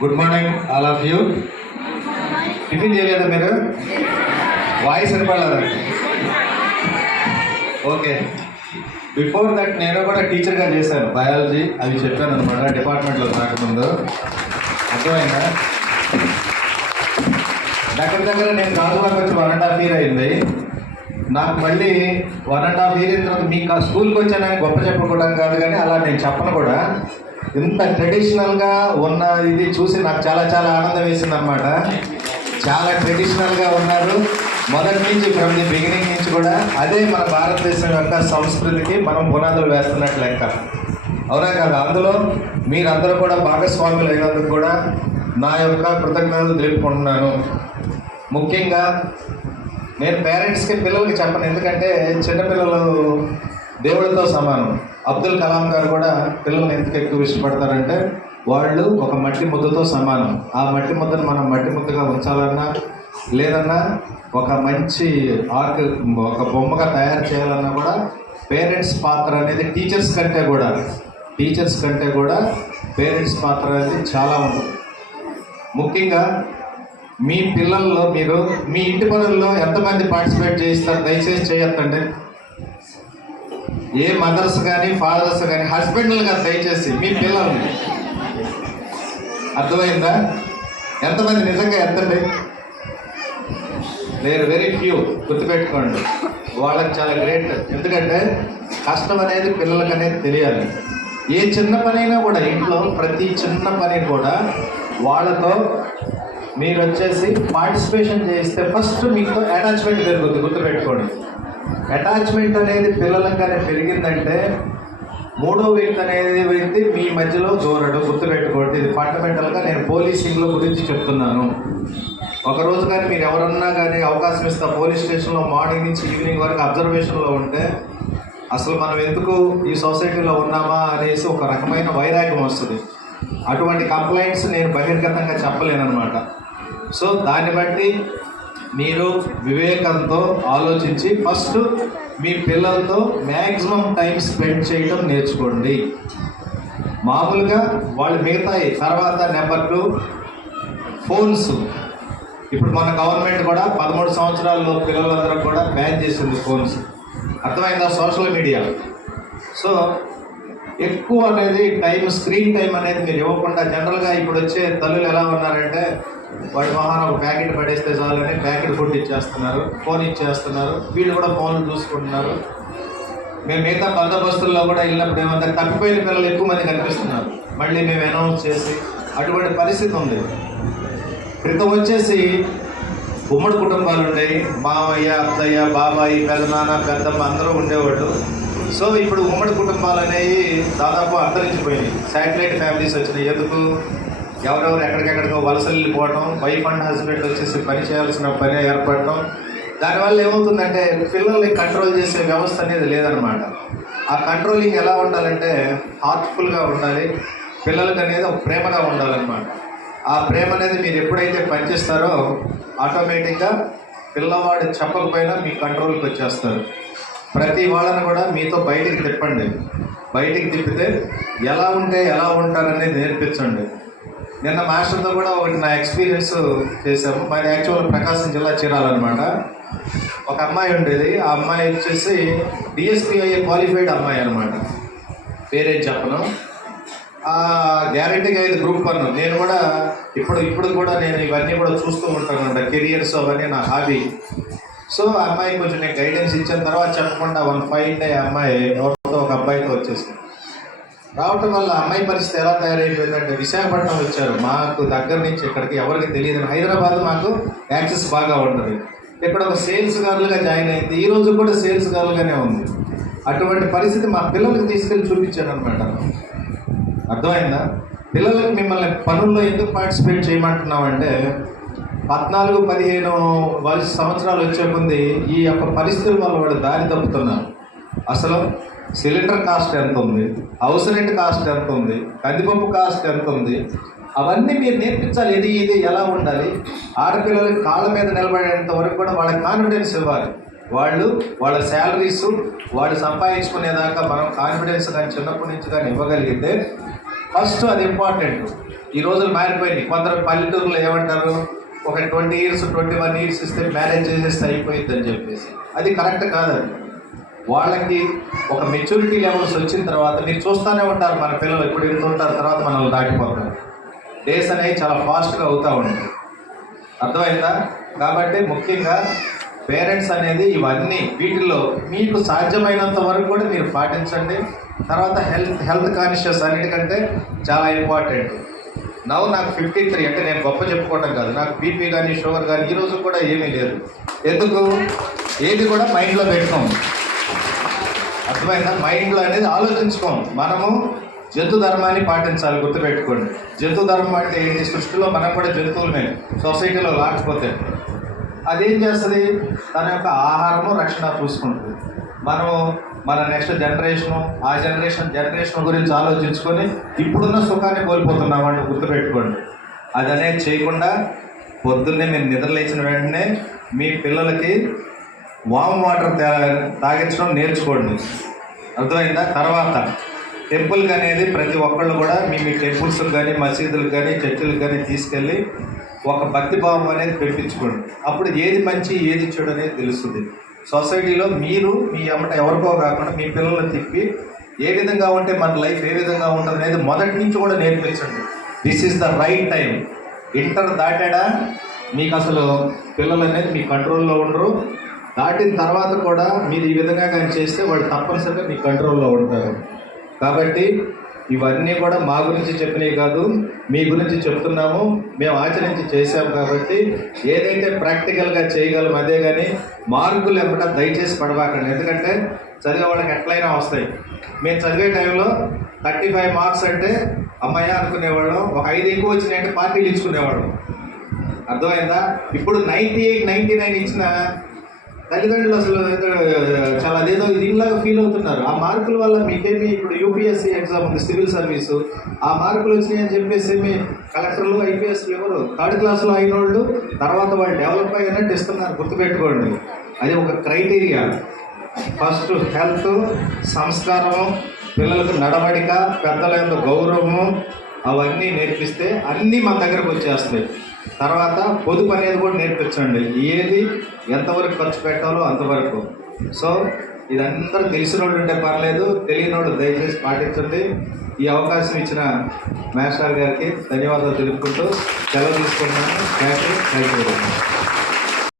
Good morning all of you. Tiffin చేయలేదా మీరు? Voice వినపడలేదా? Okay. Before that నేను కూడా టీచర్గా చేశాను బయాలజీ, అవి చెప్పాను అనమాట డిపార్ట్మెంట్లో రాకముందు. అర్థమైందా? దగ్గర నేను రాజువాకి వచ్చి 1.5 year అయింది. నాకు మళ్ళీ 1.5 year తర్వాత మీకు స్కూల్కి వచ్చానని గొప్ప చెప్పుకోవడం కాదు, కానీ అలా నేను చెప్పను కూడా. ఇంత ట్రెడిషనల్గా ఉన్న ఇది చూసి నాకు చాలా చాలా ఆనందం వేసింది అనమాట. చాలా ట్రెడిషనల్గా ఉన్నారు మొదటి నుంచి, ఫ్రమ్ ది బిగినింగ్ నుంచి కూడా. అదే మన భారతదేశం యొక్క సంస్కృతికి మనం పునాదులు వేస్తున్నట్లు లెక్క, అవునా కదా? అందులో మీరందరూ కూడా భాగస్వాములు అయినందుకు కూడా నా యొక్క కృతజ్ఞతలు తెలుపుకుంటున్నాను. ముఖ్యంగా నేను పేరెంట్స్కి పిల్లలకి చెప్పను, ఎందుకంటే చిన్నపిల్లలు దేవుడితో సమానం. అబ్దుల్ కలాం గారు కూడా పిల్లల్ని ఎందుకు ఎక్కువ ఇష్టపడతారంటే వాళ్ళు ఒక మట్టి ముద్దతో సమానం. ఆ మట్టి ముద్దను మనం మట్టి ముద్దగా ఉంచాలన్నా, లేదన్నా ఒక మంచి ఆర్ట్, ఒక బొమ్మగా తయారు చేయాలన్నా కూడా పేరెంట్స్ పాత్ర అనేది టీచర్స్ కంటే కూడా పేరెంట్స్ పాత్ర అనేది చాలా ఉంటుంది. ముఖ్యంగా మీ పిల్లల్లో మీరు మీ ఇంటి పనుల్లో ఎంతమంది పార్టిసిపేట్ చేస్తారు? దయచేసి చేయొద్దండి. ఏ మదర్స్ కానీ ఫాదర్స్ కానీ హస్బెండ్లు కానీ దయచేసి మీ పిల్లల్ని, అర్థమైందా? ఎంతమంది నిజంగా ఎత్తండి? లేరు, వెరీ ఫ్యూ. గుర్తుపెట్టుకోండి, వాళ్ళకి చాలా గ్రేట్. ఎందుకంటే కష్టం అనేది పిల్లలకి అనేది తెలియాలి. ఏ చిన్న పనైనా కూడా ఇంట్లో ప్రతి చిన్న పని కూడా వాళ్ళతో మీరు వచ్చేసి పార్టిసిపేషన్ చేస్తే ఫస్ట్ మీకు అటాచ్మెంట్ పెరుగుతుంది. గుర్తుపెట్టుకోండి, అటాచ్మెంట్ అనేది పిల్లలకనే పెరిగిందంటే మూడో వ్యక్తి మీ మధ్యలో దూరడు. గుర్తుపెట్టుకోండి, ఇది ఫండమెంటల్గా నేను పోలీసింగ్లో గురించి చెప్తున్నాను. ఒకరోజు కానీ మీరు ఎవరన్నా కానీ అవకాశం ఇస్తా పోలీస్ స్టేషన్లో మార్నింగ్ నుంచి ఈవినింగ్ వరకు అబ్జర్వేషన్లో ఉంటే అసలు మనం ఎందుకు ఈ సొసైటీలో ఉన్నామా అనేసి ఒక రకమైన వైరాగ్యం వస్తుంది. అటువంటి కంప్లైంట్స్ నేను బహిర్గతంగా చెప్పలేనమాట. సో దాన్ని బట్టి మీరు వివేకంతో ఆలోచించి ఫస్ట్ మీ పిల్లలతో మ్యాక్సిమం టైం స్పెండ్ చేయడం నేర్చుకోండి. మామూలుగా వాళ్ళు మిగతాయి తర్వాత. Number 2, phones. ఇప్పుడు మన గవర్నమెంట్ కూడా 13 సంవత్సరాల్లో పిల్లలందరూ కూడా బ్యాన్ చేసింది ఫోన్స్. అర్థమైందా? Social media. సో ఎక్కువ అనేది స్క్రీన్ టైం అనేది మీరు ఇవ్వకుండా, జనరల్గా ఇప్పుడు వచ్చే తల్లులు ఎలా ఉన్నారంటే వాడి మహాన ఒక ప్యాకెట్ పడేస్తే చాలని ప్యాకెట్ ఫుడ్ ఇచ్చేస్తున్నారు, ఫోన్ ఇచ్చేస్తున్నారు, వీళ్ళు కూడా ఫోన్లు చూసుకుంటున్నారు. మేము మిగతా బందోబస్తుల్లో కూడా వెళ్ళినప్పుడు ఏమంటే తప్పిపోయిన పిల్లలు ఎక్కువ మంది కనిపిస్తున్నారు. మళ్ళీ మేము అనౌన్స్ చేసి అటువంటి పరిస్థితి ఉంది. క్రితం వచ్చేసి ఉమ్మడి కుటుంబాలు ఉండేవి. మామయ్య, అత్తయ్య, బాబాయి, పెదనాన్న, పెద్దమ్మ అందరూ ఉండేవాళ్ళు. సో ఇప్పుడు ఉమ్మడి కుటుంబాలు అనేవి దాదాపు అంతరించిపోయినాయి. శాటిలైట్ ఫ్యామిలీస్ వచ్చినాయి. ఎందుకు? ఎవరెవరు ఎక్కడికెక్కడికో వలసలు వెళ్ళిపోవడం, వైఫ్ అండ్ హస్బెండ్ వచ్చేసి పని చేయాల్సిన పని ఏర్పడటం. దానివల్ల ఏమవుతుందంటే పిల్లల్ని కంట్రోల్ చేసే వ్యవస్థ అనేది లేదనమాట. ఆ కంట్రోలింగ్ ఎలా ఉండాలంటే హార్ట్ఫుల్గా ఉండాలి. పిల్లలకి అనేది ఒక ప్రేమగా ఉండాలన్నమాట. ఆ ప్రేమ అనేది మీరు ఎప్పుడైతే పనిచేస్తారో ఆటోమేటిక్గా పిల్లవాడు చెప్పకపోయినా మీ కంట్రోల్కి వచ్చేస్తారు. ప్రతి వాళ్ళని కూడా మీతో బయటికి తిప్పండి. బయటికి తిప్పితే ఎలా ఉంటే ఎలా ఉంటారనేది నేర్పించండి. నిన్న మాస్టర్తో కూడా ఒకటి నా ఎక్స్పీరియన్స్ చేశాము. మరి యాక్చువల్ ప్రకాశం జిల్లా చీరాలన్నమాట. ఒక అమ్మాయి ఉండేది. ఆ అమ్మాయి వచ్చేసి డిఎస్పిఐఏ క్వాలిఫైడ్ అమ్మాయి అనమాట. పేరేం చెప్పను. గ్యారెంటీగా ఇది గ్రూప్ 1. నేను కూడా ఇప్పుడు కూడా నేను ఇవన్నీ కూడా చూస్తూ ఉంటాను. కెరియర్స్ అవన్నీ నా హాబీ. సో ఆ అమ్మాయి కొంచెం నేను గైడెన్స్ ఇచ్చిన తర్వాత చెప్పకుండా 1 fine day అమ్మాయి నోట్తో ఒక అబ్బాయితో వచ్చేసింది. రావటం వల్ల అమ్మాయి పరిస్థితి ఎలా తయారైపోయిందంటే విశాఖపట్నం వచ్చారు. మాకు దగ్గర నుంచి ఇక్కడికి ఎవరికి తెలియదు. హైదరాబాద్ మాకు యాక్సెస్ బాగా ఉంటుంది. ఇక్కడ ఒక సేల్స్ గర్ల్గా జాయిన్ అయింది. ఈ రోజు కూడా సేల్స్ గర్ల్గానే ఉంది. అటువంటి పరిస్థితి మా పిల్లలకి తీసుకెళ్ళి చూపించాను అనమాట. అర్థమైందా? పిల్లలకి మిమ్మల్ని పనుల్లో ఎందుకు పార్టిసిపేట్ చేయమంటున్నామంటే 14-15 సంవత్సరాలు వచ్చే ముందు ఈ యొక్క పరిస్థితుల వల్ల వాడు దారి తప్పుతున్నారు. అసలు సిలిండర్ కాస్ట్ ఎంత ఉంది, హౌస్ రెంట్ కాస్ట్ ఎంత ఉంది, కందిపప్పు కాస్ట్ ఎంత ఉంది, అవన్నీ మీరు నేర్పించాలి. ఇది ఎలా ఉండాలి. ఆడపిల్లలకి కాళ్ళ మీద నిలబడేంత వరకు కూడా వాళ్ళకి కాన్ఫిడెన్స్ ఇవ్వాలి. వాళ్ళ శాలరీస్ వాళ్ళు సంపాదించుకునేదాకా మనం కాన్ఫిడెన్స్ కానీ చిన్నప్పటి నుంచి కానీ ఇవ్వగలిగితే ఫస్ట్ అది ఇంపార్టెంట్. ఈ రోజులు మారిపోయినాయి. కొందరు పల్లెటూరులో ఏమంటారు, ఒక 20 years 21 years ఇస్తే మ్యారేజ్ చేసేస్తే అయిపోయింది అని చెప్పేసి. అది కరెక్ట్ కాదు. అది వాళ్ళకి ఒక మెచ్యూరిటీ లెవెల్స్ వచ్చిన తర్వాత మీరు చూస్తూనే ఉంటారు, మన పిల్లలు ఇప్పుడు ఇంత ఉంటారు, తర్వాత మనల్ని దాటిపోతారు. డేస్ అనేవి చాలా ఫాస్ట్గా అవుతూ ఉంటాయి. అర్థమైందా? కాబట్టి ముఖ్యంగా పేరెంట్స్ అనేది ఇవన్నీ వీటిల్లో మీకు సాధ్యమైనంత వరకు కూడా మీరు పాటించండి. తర్వాత హెల్త్ కాన్షియస్ అన్నిటికంటే చాలా ఇంపార్టెంట్. నాకు 53, అంటే నేను గొప్ప చెప్పుకోవడం కాదు, నాకు బీపీ కానీ షుగర్ కానీ ఈ రోజు కూడా ఏమీ లేదు. ఎందుకు? ఏది కూడా మైండ్లో పెట్టుకోము. అర్థమైందా? మైండ్లో అనేది ఆలోచించుకోము. మనము జంతు ధర్మాన్ని పాటించాలి, గుర్తుపెట్టుకోండి. జంతు ధర్మం అంటే ఏంటి? సృష్టిలో మనం కూడా జంతువులమే, సొసైటీలో లాకపోతే అదేం చేస్తుంది? తన యొక్క ఆహారము రక్షణ చూసుకుంటుంది. మనము మన నెక్స్ట్ జనరేషను, ఆ జనరేషన్ గురించి ఆలోచించుకొని ఇప్పుడున్న సుఖాన్ని కోల్పోతున్నామంటే గుర్తుపెట్టుకోండి. అది అనేది చేయకుండా పొద్దున్నే మీరు నిద్రలేచిన వెంటనే మీ పిల్లలకి వామ్ వాటర్ తాగించడం నేర్చుకోండి. అర్థమైందా? తర్వాత టెంపుల్కి అనేది ప్రతి ఒక్కళ్ళు కూడా మీ టెంపుల్స్కి కానీ, మసీదులకు కానీ, చర్చిలకు కానీ తీసుకెళ్ళి ఒక భక్తిభావం అనేది పెట్టించుకోండి. అప్పుడు ఏది మంచి ఏది చెడు అనేది తెలుస్తుంది. సొసైటీలో మీరు మీ అమ్మట ఎవరికో కాకుండా మీ పిల్లలను తిప్పి ఏ విధంగా ఉంటే మన లైఫ్ ఏ విధంగా ఉంటుంది అనేది మొదటి నుంచి కూడా నేర్పించండి. This is the right time. Inter దాటాడా మీకు అసలు పిల్లలు అనేది మీ కంట్రోల్లో ఉండరు. దాటిన తర్వాత కూడా మీరు ఈ విధంగా కానీ చేస్తే వాళ్ళు తప్పనిసరిగా మీ కంట్రోల్లో ఉంటారు. కాబట్టి ఇవన్నీ కూడా మా గురించి చెప్పినవి కాదు, మీ గురించి చెప్తున్నాము. మేము ఆచరించి చేసాము. కాబట్టి ఏదైతే ప్రాక్టికల్గా చేయగలం అదే, కానీ మార్కులు ఎప్పుడ దయచేసి పడవాకండి. ఎందుకంటే చదివే వాళ్ళకి ఎట్లయినా వస్తాయి. మేము చదివే టైంలో 35 మార్క్స్ అంటే అమ్మాయి అనుకునేవాళ్ళం, ఒక 5 ఎక్కువ వచ్చినాయంటే పార్టీలు ఇచ్చుకునేవాళ్ళం. అర్థమైందా? ఇప్పుడు 98, 99 ఇచ్చిన తల్లిదండ్రులు అసలు చాలా అదేదో దీనిలాగా ఫీల్ అవుతున్నారు. ఆ మార్కుల వల్ల మీకేమి, ఇప్పుడు యూపీఎస్సీ ఎగ్జామ్ ఉంది, సివిల్ సర్వీసు, ఆ మార్కులు వచ్చినాయి అని చెప్పేసి ఏమి కలెక్టర్లు, ఐపీఎస్లు ఎవరు 3rd క్లాస్లో అయిన వాళ్ళు తర్వాత వాళ్ళు డెవలప్ అయినట్టు ఇస్తున్నారు. గుర్తుపెట్టుకోండి, అది ఒక క్రైటీరియా. ఫస్ట్ హెల్త్, సంస్కారము, పిల్లలకు నడవడిక, పెద్దల యొక్క గౌరవము, అవన్నీ నేర్పిస్తే అన్నీ మన దగ్గరకు వచ్చేస్తాయి. తర్వాత పొదుపు అనేది కూడా నేర్పించండి. ఏది ఎంతవరకు ఖర్చు పెట్టాలో అంతవరకు. సో ఇదందరూ తెలిసిన వాళ్ళు ఉంటే పర్లేదు, తెలియని వాళ్ళు దయచేసి పాటించండి. ఈ అవకాశం ఇచ్చిన మేస్టర్ గారికి ధన్యవాదాలు తెలుపుకుంటూ సెలవు తీసుకుంటున్నాను. Thank you.